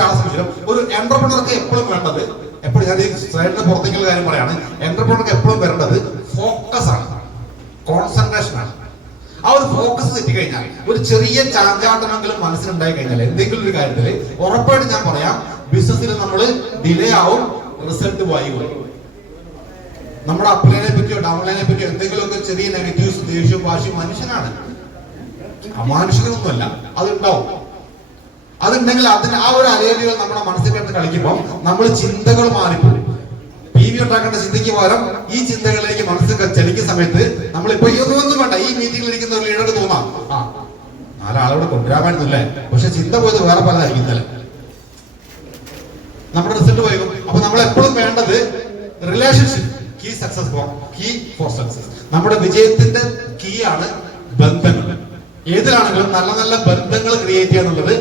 ഒരാളെ സംബന്ധിച്ചും ഒരു എന്റർപ്രണർക്ക് എപ്പോഴും വേണ്ടത്, എപ്പോഴും ഞാൻ ഈ സ്ലൈഡിന്റെ പുറത്തേക്കുള്ള കാര്യം പറയാണ്, എന്റർപ്രണർക്ക് എപ്പോഴും വരേണ്ടത് ഫോക്കസ് ആണ്, കോൺസെൻട്രേഷൻ ആണ്. ആ ഒരു ഫോക്കസ് തെറ്റിക്കഴിഞ്ഞാൽ, ഒരു ചെറിയ ചാഞ്ചാട്ടമെങ്കിലും മനസ്സിലുണ്ടായി കഴിഞ്ഞാൽ എന്തെങ്കിലും ഒരു കാര്യത്തിൽ ഉറപ്പായിട്ട് ഞാൻ പറയാം, ബിസിനസ്സിൽ നമ്മൾ ഡിലേ ആവും, റിസൾട്ട് വായിക്കും. നമ്മുടെ അപ്ലൈനെ പറ്റിയോ ഡൗൺലൈനെ പറ്റിയോ എന്തെങ്കിലുമൊക്കെ ചെറിയ നെഗറ്റീവ്സ്, ദേഷ്യവും വാശിയും മനുഷ്യനാണ്, അമാനുഷികമൊന്നുമല്ല, അതുണ്ടാവും. അതുണ്ടെങ്കിൽ അതിന് ആ ഒരു അലയലുകൾ നമ്മുടെ മനസ്സിൽ കിടന്ന് കളിക്കുമ്പോൾ നമ്മൾ ചിന്തകൾ മാറിപ്പോകും. PV ഉണ്ടാക്കേണ്ട ചിന്തയ്ക്ക് പകരം ഈ ചിന്തകളിലേക്ക് മനസ്സിൽ ചലിക്കുന്ന സമയത്ത് നമ്മളിപ്പോ ഇതൊന്നും വേണ്ട, ഈ മീറ്റിംഗിൽ ഇരിക്കുന്ന ഒരു ലീഡർക്ക് തോന്നാം, ആ 4 ആളോട് കൊണ്ടുവരാമായിരുന്നില്ലേ, പക്ഷെ ചിന്ത പോയത് വേറെ പലതായിരിക്കും. ഇന്നലെ നമ്മുടെ റിസൾട്ട് വൈകും. അപ്പൊ നമ്മൾ എപ്പോഴും വേണ്ടത് relationship, key success for success. നമ്മുടെ വിജയത്തിന്റെ കീ ആണ് ബന്ധങ്ങൾ. ഏതിലാണെങ്കിലും നല്ല നല്ല ബന്ധങ്ങൾ ക്രിയേറ്റ് ചെയ്യുക എന്നുള്ളത്